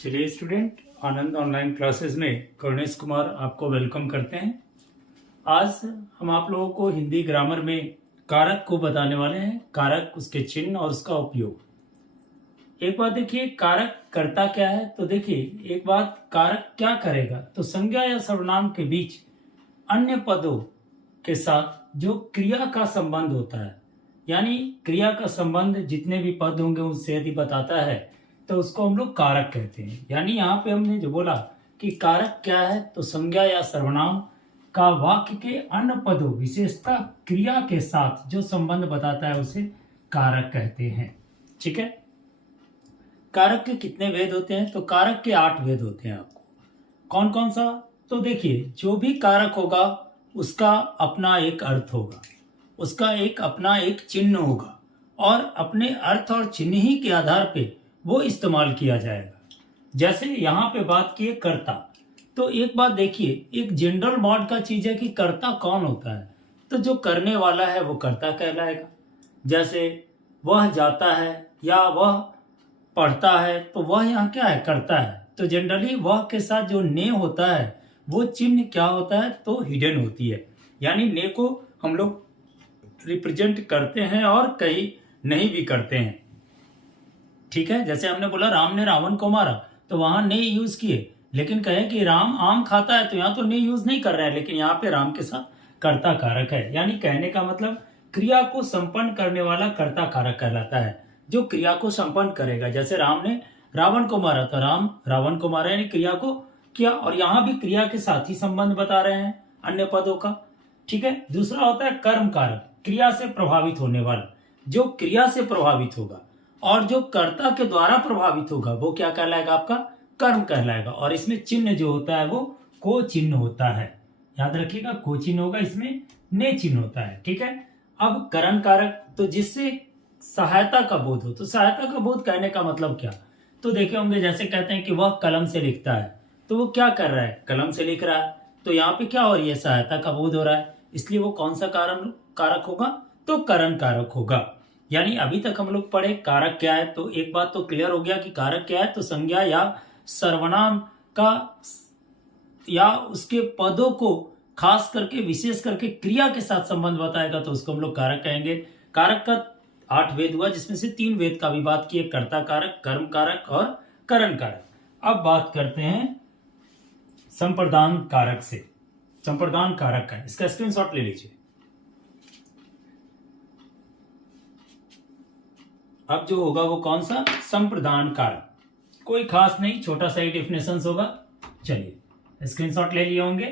चलिए स्टूडेंट, आनंद online classes में कर्णेश कुमार आपको वेलकम करते हैं। आज हम आप लोगों को हिंदी ग्रामर में कारक को बताने वाले हैं। कारक, उसके चिन्ह और उसका उपयोग। एक बात देखिए, कारक करता क्या है। तो देखिए एक बात, कारक क्या करेगा तो संज्ञा या सर्वनाम के बीच अन्य पदों के साथ जो क्रिया का संबंध होता है, यानी क्रिया का संबंध जितने भी पद होंगे उससे यदि बताता है तो उसको हम लोग कारक कहते हैं। यानी यहाँ पे हमने जो बोला कि कारक क्या है, तो संज्ञा या सर्वनाम का वाक्य के अन्य पदों विशेषता क्रिया के साथ जो संबंध बताता है उसे कारक कहते हैं। ठीक है। कारक के कितने भेद होते हैं? तो कारक के 8 भेद होते हैं। आपको कौन कौन सा? तो देखिए, जो भी कारक होगा उसका अपना एक अर्थ होगा, उसका एक अपना एक चिन्ह होगा और अपने अर्थ और चिन्ह ही के आधार पे वो इस्तेमाल किया जाएगा। जैसे यहाँ पे बात की कर्ता, तो एक बात देखिए, एक जनरल मॉड का चीज है कि कर्ता कौन होता है, तो जो करने वाला है वो कर्ता कहलाएगा। जैसे वह जाता है या वह पढ़ता है, तो वह यहाँ क्या है? करता है। तो जनरली वह के साथ जो ने होता है वो चिन्ह क्या होता है? तो हिडन होती है। यानी ने को हम लोग रिप्रेजेंट करते हैं और कहीं नहीं भी करते हैं। ठीक है। जैसे हमने बोला राम ने रावण को मारा, तो वहां ने यूज किए, लेकिन कहे कि राम आम खाता है तो यहाँ तो ने यूज नहीं कर रहा है, लेकिन यहाँ पे राम के साथ कर्ता कारक है। यानी कहने का मतलब क्रिया को संपन्न करने वाला कर्ता कारक कहलाता है, जो क्रिया को संपन्न करेगा। जैसे राम ने रावण को मारा, तो राम रावण को मारा यानी क्रिया को किया, और यहाँ भी क्रिया के साथ ही संबंध बता रहे हैं अन्य पदों का। ठीक है। दूसरा होता है कर्म कारक, क्रिया से प्रभावित होने वाला, जो क्रिया से प्रभावित होगा और जो कर्ता के द्वारा प्रभावित होगा वो क्या कहलाएगा? आपका कर्म कहलाएगा। और इसमें चिन्ह जो होता है वो को चिन्ह होता है। याद रखिएगा, को चिन्ह होगा, इसमें ने चिन्ह होता है। ठीक है। अब करण कारक, तो जिससे सहायता का बोध हो। तो सहायता का बोध कहने का मतलब क्या? तो देखे होंगे, जैसे कहते हैं कि वह कलम से लिखता है, तो वो क्या कर रहा है? कलम से लिख रहा है। तो यहाँ पे क्या हो रही है? सहायता का बोध हो रहा है, इसलिए वो कौन सा कारण कारक होगा? तो करण कारक होगा। यानी अभी तक हम लोग पढ़े कारक क्या है, तो एक बात तो क्लियर हो गया कि कारक क्या है। तो संज्ञा या सर्वनाम का या उसके पदों को खास करके विशेष करके क्रिया के साथ संबंध बताएगा तो उसको हम लोग कारक कहेंगे। कारक का 8 भेद हुआ, जिसमें से 3 भेद का भी बात की है, कर्ता कारक, कर्म कारक और करण कारक। अब बात करते हैं संप्रदान कारक से। संप्रदान कारक का इसका स्क्रीनशॉट ले लीजिए। अब जो होगा वो कौन सा? संप्रदान कारक। कोई खास नहीं, छोटा सा ही डेफिनेशन होगा। चलिए स्क्रीनशॉट ले लिए होंगे।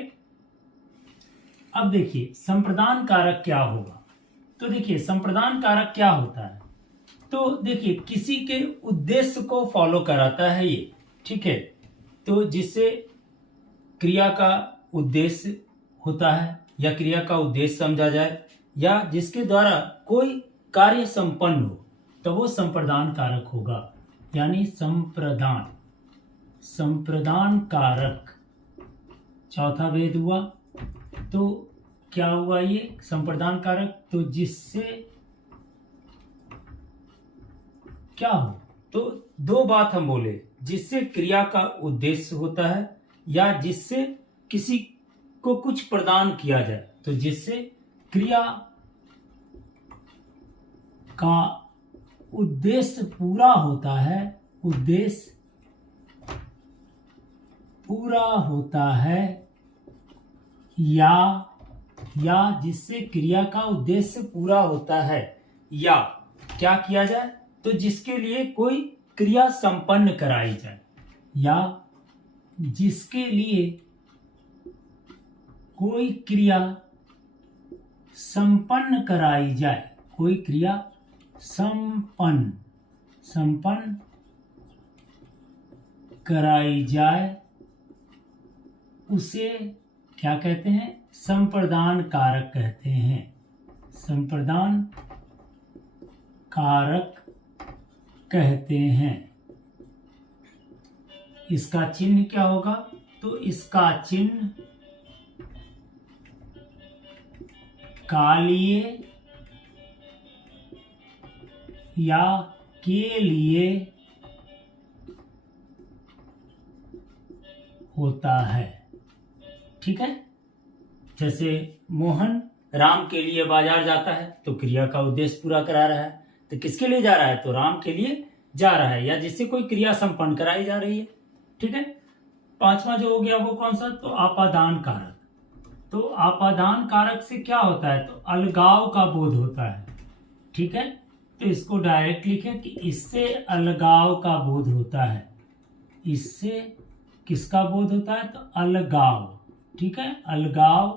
अब देखिए संप्रदान कारक क्या होगा। तो देखिए संप्रदान कारक क्या होता है, तो देखिए किसी के उद्देश्य को फॉलो कराता है ये। ठीक है। तो जिससे क्रिया का उद्देश्य होता है या क्रिया का उद्देश्य समझा जाए, या जिसके द्वारा कोई कार्य संपन्न हो, तो वो संप्रदान कारक होगा। यानी संप्रदान, संप्रदान कारक चौथा भेद हुआ। तो क्या हुआ ये संप्रदान कारक? तो जिससे क्या हो, तो दो बात हम बोले, जिससे क्रिया का उद्देश्य होता है या जिससे किसी को कुछ प्रदान किया जाए। तो जिससे क्रिया का उद्देश्य पूरा होता है, उद्देश्य पूरा होता है, या जिससे क्रिया का उद्देश्य पूरा होता है, या क्या किया जाए? तो जिसके लिए कोई क्रिया संपन्न कराई जाए, या जिसके लिए कोई क्रिया संपन्न कराई जाए, कोई क्रिया संपन्न कराई जाए, उसे क्या कहते हैं? संप्रदान कारक कहते हैं। संप्रदान कारक कहते हैं। इसका चिन्ह क्या होगा? तो इसका चिन्ह का लिए या के लिए होता है। ठीक है, जैसे मोहन राम के लिए बाजार जाता है तो क्रिया का उद्देश्य पूरा करा रहा है। तो किसके लिए जा रहा है? तो राम के लिए जा रहा है, या जिससे कोई क्रिया संपन्न कराई जा रही है। ठीक है, पांचवा जो हो गया वो कौन सा? तो आपादान कारक। तो आपादान कारक से क्या होता है? तो अलगाव का बोध होता है। ठीक है, तो इसको डायरेक्ट लिखें कि इससे अलगाव का बोध होता है। इससे किसका बोध होता है? तो अलगाव। ठीक है, अलगाव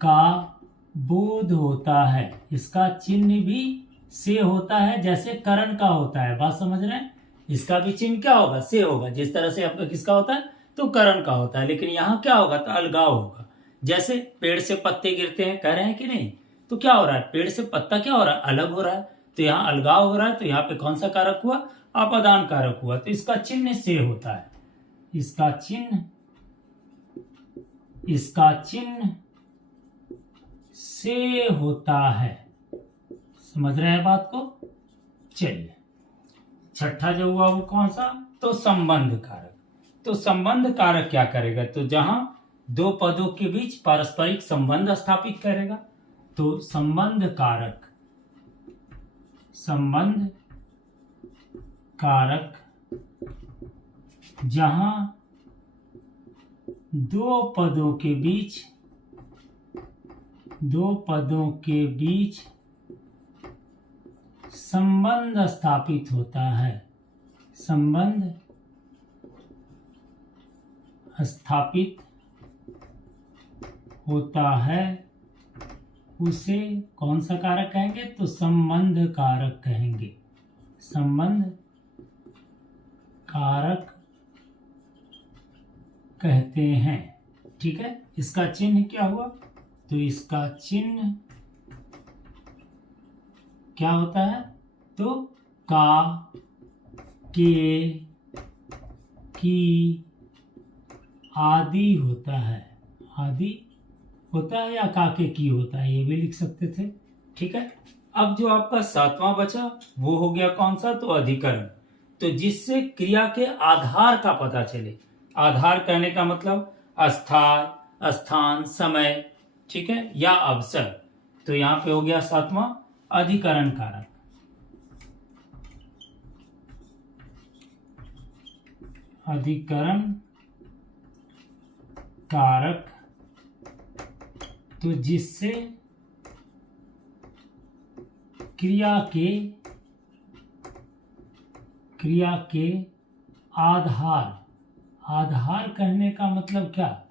का बोध होता है। इसका चिन्ह भी से होता है, जैसे करण का होता है। बात समझ रहे हैं? इसका भी चिन्ह क्या होगा? से होगा। जिस तरह से आपका किसका होता है? तो करण का होता है। लेकिन यहाँ क्या होगा? तो अलगाव होगा। जैसे पेड़ से पत्ते गिरते हैं, कह रहे हैं कि नहीं? तो क्या हो रहा है? पेड़ से पत्ता क्या हो रहा है? अलग हो रहा है। तो यहाँ अलगाव हो रहा है, तो यहाँ पे कौन सा कारक हुआ? आपादान कारक हुआ। तो इसका चिन्ह से होता है। इसका चिन्ह से होता है। समझ रहे हैं बात को? चलिए, छठा जो हुआ वो कौन सा? तो संबंध कारक। तो संबंध कारक क्या करेगा? तो जहां दो पदों के बीच पारस्परिक संबंध स्थापित करेगा। तो संबंध कारक जहां दो पदों के बीच संबंध स्थापित होता है। संबंध स्थापित होता है, उसे कौन सा कारक कहेंगे? तो संबंध कारक कहेंगे। संबंध कारक कहते हैं। ठीक है, इसका चिन्ह क्या हुआ? तो इसका चिन्ह क्या होता है? तो का, के, की आदि होता है। आदि होता है, या काके की होता है, ये भी लिख सकते थे। ठीक है, अब जो आपका सातवां बचा वो हो गया कौन सा? तो अधिकरण। तो जिससे क्रिया के आधार का पता चले। आधार कहने का मतलब स्थान, समय, ठीक है, या अवसर। तो यहाँ पे हो गया सातवां अधिकरण कारक। अधिकरण कारक, तो जिससे क्रिया के आधार कहने का मतलब क्या?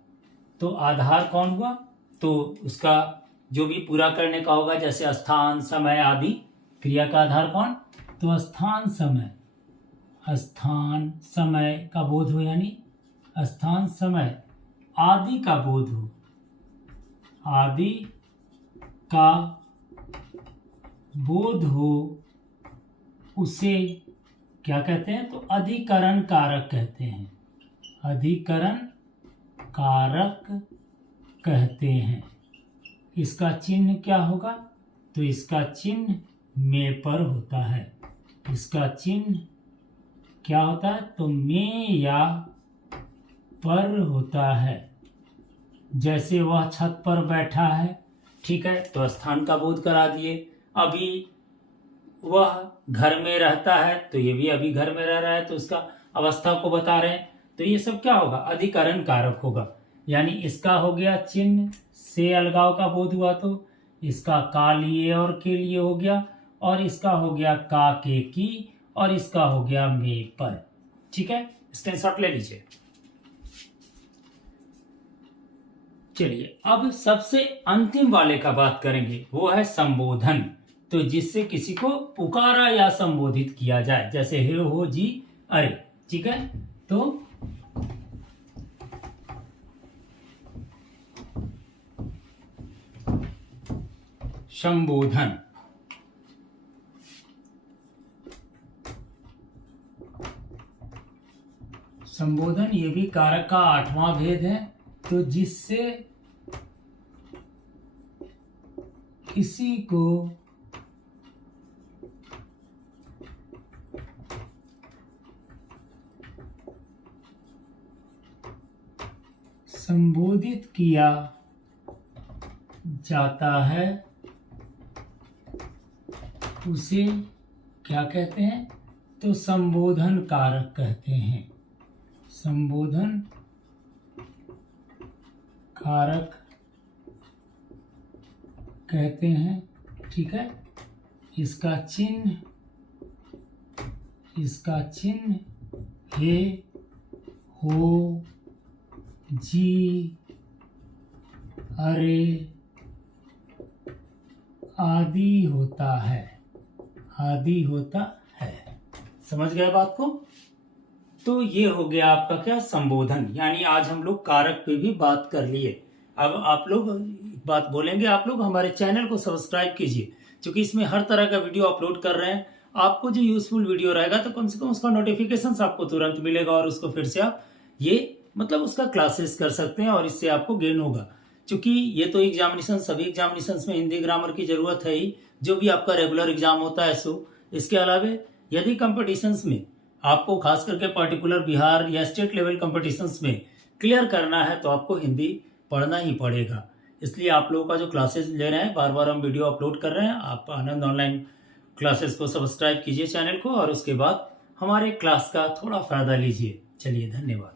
तो आधार कौन हुआ? तो उसका जो भी पूरा करने का होगा, जैसे स्थान, समय आदि। क्रिया का आधार कौन? तो स्थान, समय का बोध हो, यानी स्थान, समय आदि का बोध हो। आदि का बोध हो, उसे क्या कहते हैं? तो अधिकरण कारक कहते हैं। अधिकरण कारक कहते हैं। इसका चिन्ह क्या होगा? तो इसका चिन्ह में पर होता है। इसका चिन्ह क्या होता है? तो में या पर होता है। जैसे वह छत पर बैठा है, ठीक है, तो स्थान का बोध करा दिए। अभी वह घर में रहता है, तो ये भी अभी घर में रह रहा है, तो उसका अवस्था को बता रहे हैं। तो ये सब क्या होगा? अधिकरण कारक होगा। यानी इसका हो गया चिन्ह से अलगाव का बोध हुआ, तो इसका का लिए और के लिए हो गया, और इसका हो गया का के की, और इसका हो गया में पर। ठीक है, स्क्रीनशॉट ले लीजिए। चलिए, अब सबसे अंतिम वाले का बात करेंगे, वो है संबोधन। तो जिससे किसी को पुकारा या संबोधित किया जाए, जैसे हे, हो, जी, अरे। ठीक है, तो संबोधन। संबोधन ये भी कारक का आठवां भेद है। तो जिससे किसी को संबोधित किया जाता है उसे क्या कहते हैं? तो संबोधन कारक कहते हैं। संबोधन कारक कहते हैं। ठीक है, इसका चिन्ह हे, हो, जी, अरे आदि होता है। समझ गए बात को? तो ये हो गया आपका क्या? संबोधन। यानी आज हम लोग कारक पे भी बात कर लिए। अब आप लोग बात बोलेंगे, आप लोग हमारे चैनल को सब्सक्राइब कीजिए, क्योंकि इसमें हर तरह का वीडियो अपलोड कर रहे हैं। आपको जो यूजफुल वीडियो रहेगा तो कम से कम उसका नोटिफिकेशन आपको तुरंत मिलेगा और उसको फिर से आप उसका क्लासेस कर सकते हैं और इससे आपको गेन होगा। क्योंकि ये तो एग्जामिनेशन, सभी एग्जामिनेशन में हिंदी ग्रामर की जरूरत है ही, जो भी आपका रेगुलर एग्जाम होता है सो। इसके अलावा यदि कंपटीशंस में आपको खास करके पर्टिकुलर बिहार या स्टेट लेवल कंपटीशंस में क्लियर करना है तो आपको हिंदी पढ़ना ही पड़ेगा। इसलिए आप लोगों का जो क्लासेस ले रहे हैं, बार बार हम वीडियो अपलोड कर रहे हैं, आप आनंद ऑनलाइन क्लासेस को सब्सक्राइब कीजिए चैनल को, और उसके बाद हमारे क्लास का थोड़ा फायदा लीजिए। चलिए, धन्यवाद।